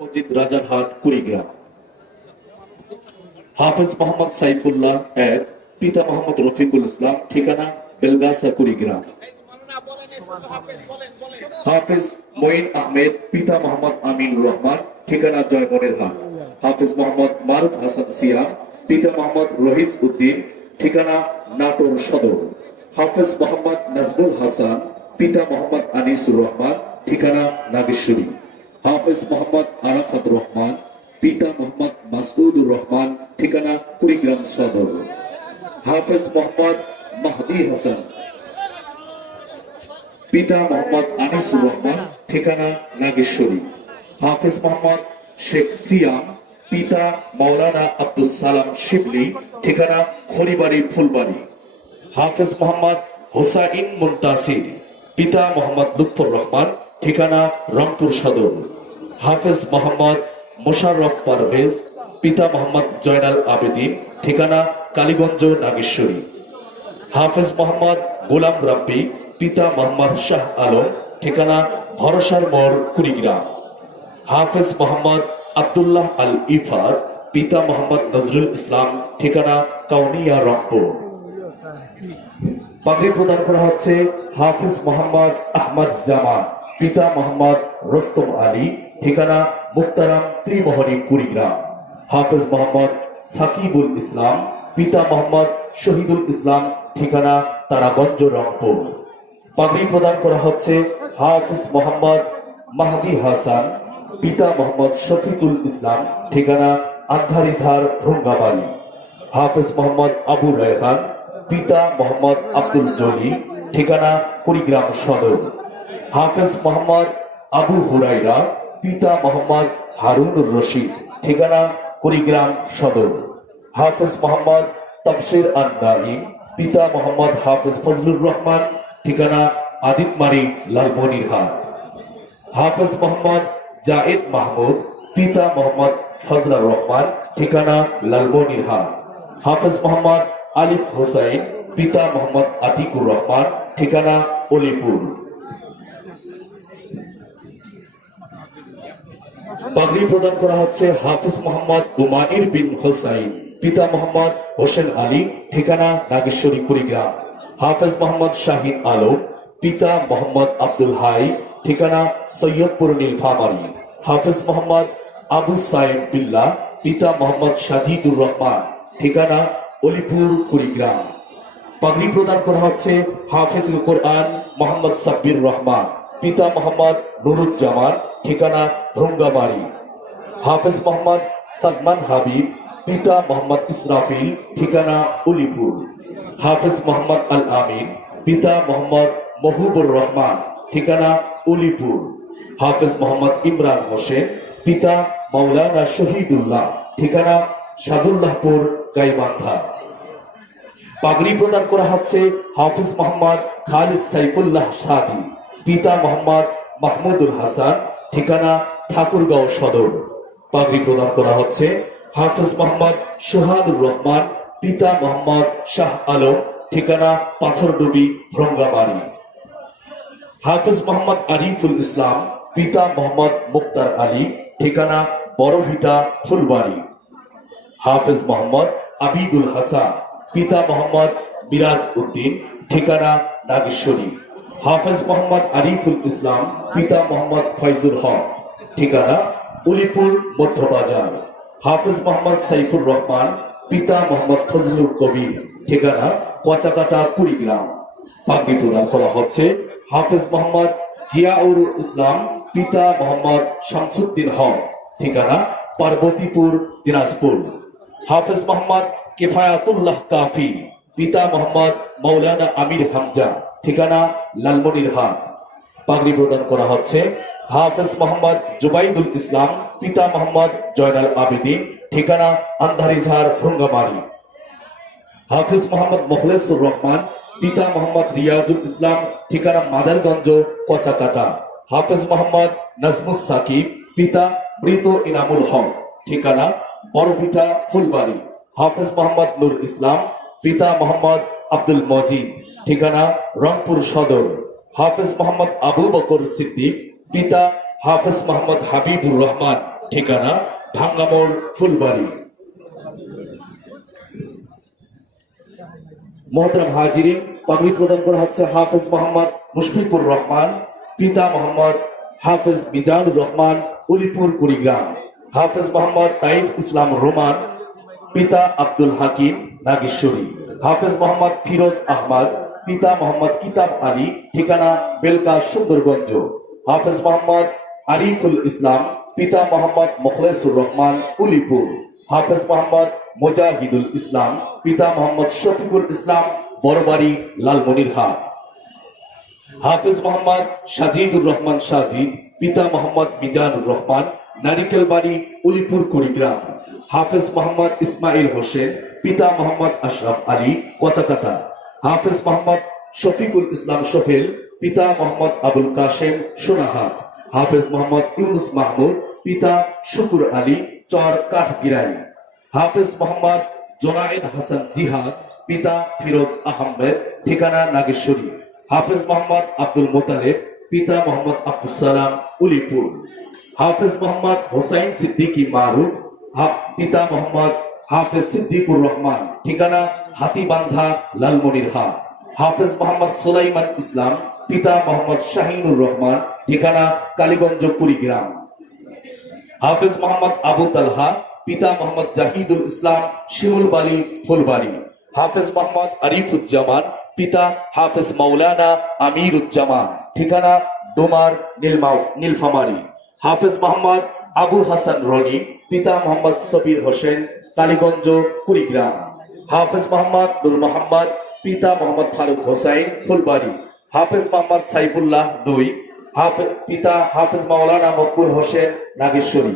মসজিদ রাজারহাট কুড়িগ্রাম। হাফেজ মোহাম্মদ সাইফুল্লাহ এক পিতা মোহাম্মদ রফিকুল ইসলাম, ঠিকানা বেলগাসা কুড়িগ্রাম। হাফেজ মঈন আহমেদ, পিতা মোহাম্মদ আমিনুর রহমান, ঠিকানা জয়মনের হাট হাফেজ মোহাম্মদ মারুফ হাসান সিয়া পিতা মোহাম্মদ রহিজ উদ্দিন, ঠিকানা নাটোর সদর। হাফেজ মোহাম্মদ নাজমুল হাসান, পিতা মোহাম্মদ আনিসুর রহমান, ঠিকানা নাগেশ্বরী। হাফেজ মোহাম্মদ আরাফাত রহমান, পিতা মোহাম্মদ মাসুদুর রহমান, ঠিকানা কুড়িগ্রাম সদর। হাফেজ মোহাম্মদ মাহদি হাসান, পিতা মোহাম্মদ আনিসুর রহমান, ঠিকানা নাগেশ্বরী। হাফেজ মোহাম্মদ শেখ সিয়াম, পিতা মৌলানা আব্দুল সালাম শিবলি, ঠিকানা খড়িবাড়ি ফুলবাড়ি। হাফেজ মোহাম্মদ হোসাইন মুন্তাসির, পিতা মোহাম্মদ লুৎফর রহমান, ঠিকানা রংপুর সদর। হাফেজ মোহাম্মদ মোশাররফ পারভেজ, পিতা মোহাম্মদ জয়নাল আবেদিন ঠিকানা কালীগঞ্জ, নাগেশ্বরী। হাফেজ মোহাম্মদ গোলাম রাব্বি, পিতা মোহাম্মদ শাহ আলম, ঠিকানা ভরসার মোড়, কুড়িগ্রাম। হাফেজ মোহাম্মদ আব্দুল্লাহ আল ইফার পিতা মোহাম্মদ নজরুল ইসলাম, ঠিকানা কাউনিয়া, রংপুর। পাগড়ি প্রদান করা হচ্ছে হাফিজ মোহাম্মদ আহমদ জামান, পিতা মোহাম্মদ রোস্তম আলী ঠিকানা মুক্তারাম ত্রিমোহনী, কুড়িগ্রাম। হাফিজ মোহাম্মদ সাকিবুল ইসলাম, পিতা মোহাম্মদ শহীদুল ইসলাম, ঠিকানা তারাগঞ্জ, রংপুর। পাগড়ি প্রদান করা হচ্ছে হাফিজ মোহাম্মদ মাহদি হাসান, পিতা মোহাম্মদ শফিকুল ইসলাম, ঠিকানা আন্ধারিঝার, ভ্রঙ্গাবাড়ি। হাফিজ মোহাম্মদ আবু রায়হান, পিতা মোহাম্মদ আব্দুল জলি, ঠিকানা কুড়িগ্রাম সদর। হাফেজ মোহাম্মদ আবু হুরাইরা পিতা মোহাম্মদ হারুনুর রশিদ, ঠিকানা কুড়িগ্রাম সদর। হাফেজ মোহাম্মদ তফসির আন নাইম পিতা মোহাম্মদ হাফেজ ফজলুর রহমান, ঠিকানা আদিতমারি লালমনিরহাট হাফেজ মোহাম্মদ জায়েদ মাহমুদ, পিতা মোহাম্মদ ফজলার রহমান, ঠিকানা লালমনিরহাট হাফেজ মোহাম্মদ আলিফ হোসাইন, পিতা মোহাম্মদ আতিকুর রহমান, ঠিকানা অলিপুর। পাগড়ি প্রদান করা হচ্ছে হাফিজ মোহাম্মদ উমাইর বিন হোসাইন, পিতা মোহাম্মদ হোসেন আলী, ঠিকানা নাগেশ্বরী, কুড়িগ্রাম। হাফেজ মোহাম্মদ শাহিন আলম, পিতা মোহাম্মদ আব্দুল হাই, ঠিকানা সৈয়দপুর নীলফামারী। হাফেজ মোহাম্মদ আবু সাইম বিল্লা, পিতা মোহাম্মদ সাজিদুর রহমান, ঠিকানা অলিপুর, কুড়িগ্রাম। পাগড়ি প্রদান করা হচ্ছে হাফেজ কোরআন মোহাম্মদ সাব্বির রহমান। পিতা মোহাম্মদ নুরুজ্জামান, ঠিকানা ভ্রঙ্গাবাড়ি হাফেজ মোহাম্মদ সালমান হাবিব, পিতা মোহাম্মদ ইসরাফিল, ঠিকানা উলিপুর। হাফেজ মোহাম্মদ আল আমিন, পিতা মোহাম্মদ মহুবুর রহমান, ঠিকানা উলিপুর। হাফেজ মোহাম্মদ ইমরান হোসেন, পিতা মাওলানা শহীদুল্লাহ, ঠিকানা সাদুল্লাহপুর, গাইবান্ধা। পাগড়ি প্রদান করা হচ্ছে হাফিজ মোহাম্মদ খালিদ সাইফুল্লাহ সাদি। পিতা মোহাম্মদ মাহমুদুল হাসান, ঠিকানা ঠাকুরগাঁও সদর। পাগড়ি প্রদান করা হচ্ছে হাফিজ মোহাম্মদ সোহাদুর রহমান, পিতা মোহাম্মদ শাহ আলম, ঠিকানা পাথরডুবি ভ্রঙ্গাবাড়ি হাফিজ মোহাম্মদ আরিফুল ইসলাম, পিতা মোহাম্মদ মুক্তার আলী, ঠিকানা বড়ভিটা, ফুলবাড়ি। হাফিজ মোহাম্মদ আবিদুল হাসান, পিতা মোহাম্মদ মিরাজ উদ্দিন, ঠিকানা নাগেশ্বরী। হাফেজ মোহাম্মদ আরিফুল ইসলাম, পিতা মোহাম্মদ ফয়জুল হক। ঠিকানা উলিপুর মধ্যবাজার। হাফেজ মোহাম্মদ সাইফুর রহমান, পিতা মোহাম্মদ ফজলুল কবির। ঠিকানা কচাকাটা, কুড়িগ্রাম। পাগড়ি প্রদান করা হচ্ছে হাফেজ মোহাম্মদ জিয়াউর ইসলাম, পিতা মোহাম্মদ শামসুদ্দিন হক। ঠিকানা পার্বতীপুর, দিনাজপুর। হাফেজ মোহাম্মদ কেফায়াতুল্লাহ কাফি, পিতা মোহাম্মদ মৌলানা আমির হামজা। ঠিকানা লালমনিরহাট পাগড়ি প্রদান করা হচ্ছে। হাফেজ মোহাম্মদ জুবাইদুল ইসলাম, পিতা মোহাম্মদ জয়নাল আবেদিন, ঠিকানা আন্ধারিঝাড় ভ্রঙ্গামারি হাফিজ মোহাম্মদ মোখলেসুর রহমান, পিতা মোহাম্মদ রিয়াজুল ইসলাম, ঠিকানা মাদারগঞ্জ, কচাকাটা। হাফিজ মোহাম্মদ নাজমুস সাকিব, পিতা মৃত ইনামুল হক, ঠিকানা বড়ভিটা ফুলবাড়ি। হাফিজ মোহাম্মদ নুর ইসলাম, পিতা মোহাম্মদ আব্দুল মজিদ। ঠিকানা রংপুর সদর। হাফিজ মোহাম্মদ আবু বকর সিদ্দিক, পিতা হাফিজ মোহাম্মদ হাবিবুর রহমান। ঠিকানা ভাঙ্গামোড় ফুলবাড়ি। মোহতরম হাজিরিন, পাগড়ি প্রদান করা হচ্ছে হাফেজ মোহাম্মদ মুশফিকুর রহমান, পিতা মোহাম্মদ হাফেজ মিজানুর রহমান, উলিপুর, কুড়িগ্রাম। হাফেজ মোহাম্মদ তাইফ ইসলাম রোমান, পিতা আব্দুল হাকিম, নাগেশ্বরী। হাফেজ মোহাম্মদ ফিরোজ আহমদ পিতা মোহাম্মদ কিতাব আলী, ঠিকানা বেলকা সুন্দরগঞ্জ। হাফেজ মোহাম্মদ আরিফুল ইসলাম, পিতা মোহাম্মদ মোখলেসুর রহমান, উলিপুর। হাফেজ মোহাম্মদ মোজাহিদুল ইসলাম, পিতা মোহাম্মদ শফিকুল ইসলাম, বড়বাড়ি, লালমনিরহাট। হাফেজ মোহাম্মদ সাজিদুর রহমান সাজিদ, পিতা মোহাম্মদ মিজানুর রহমান নারিকেল বাড়ি উলিপুর, কুড়িগ্রাম। হাফেজ মোহাম্মদ ইসমাইল হোসেন, পিতা মোহাম্মদ আশরাফ আলী কচাকাটা হাফেজ মোহাম্মদ শফিকুল ইসলাম সোহেল পিতা মোহাম্মদ আবুল কাশেম সোনাহাট হাফেজ মোহাম্মদ ইউনুস মাহমুদ, পিতা শুকুর আলী, চর কাঠগিরাই, হাফেজ মোহাম্মদ জোনায়েদ হাসান জিহাদ, পিতা ফিরোজ আহমেদ, ঠিকানা নাগেশ্বরী, হাফেজ মোহাম্মদ আব্দুল মোতালেব, পিতা মোহাম্মদ আব্দুল সালাম উলিপুর, হাফেজ মোহাম্মদ হোসাইন সিদ্দিকী মারুফ পিতা মোহাম্মদ হাফেজ সিদ্দিকুর রহমান, ঠিকানা হাতিবান্ধা লালমনিরহাট হাফেজ মোহাম্মদ সোলাইমান ইসলাম, পিতা মোহাম্মদ শাহিনুর রহমান, ঠিকানা কালীগঞ্জ কুড়িগ্রাম হাফেজ মোহাম্মদ আবু তালহা, পিতা মোহাম্মদ জাহিদুল ইসলাম, শিমুল বালি, ফুলবাড়ি। হাফেজ মোহাম্মদ আরিফুজ্জামান, পিতা হাফেজ মাওলানা আমিরুজ্জামান, ঠিকানা ডোমার নীলফামারি। হাফেজ মোহাম্মদ আবু হাসান রনি, পিতা মোহাম্মদ সবির হোসেন কালীগঞ্জ কুড়িগ্রাম। হাফেজ মোহাম্মদ নুর মোহাম্মদ, পিতা মোহাম্মদ ফারুক হোসাইন, ফুলবাড়ি। হাফেজ মোহাম্মদ সাইফুল্লাহ দুই হাফেজ পিতা হাফেজ মাওলানা মকবুল হোসেন নাগেশ্বরী।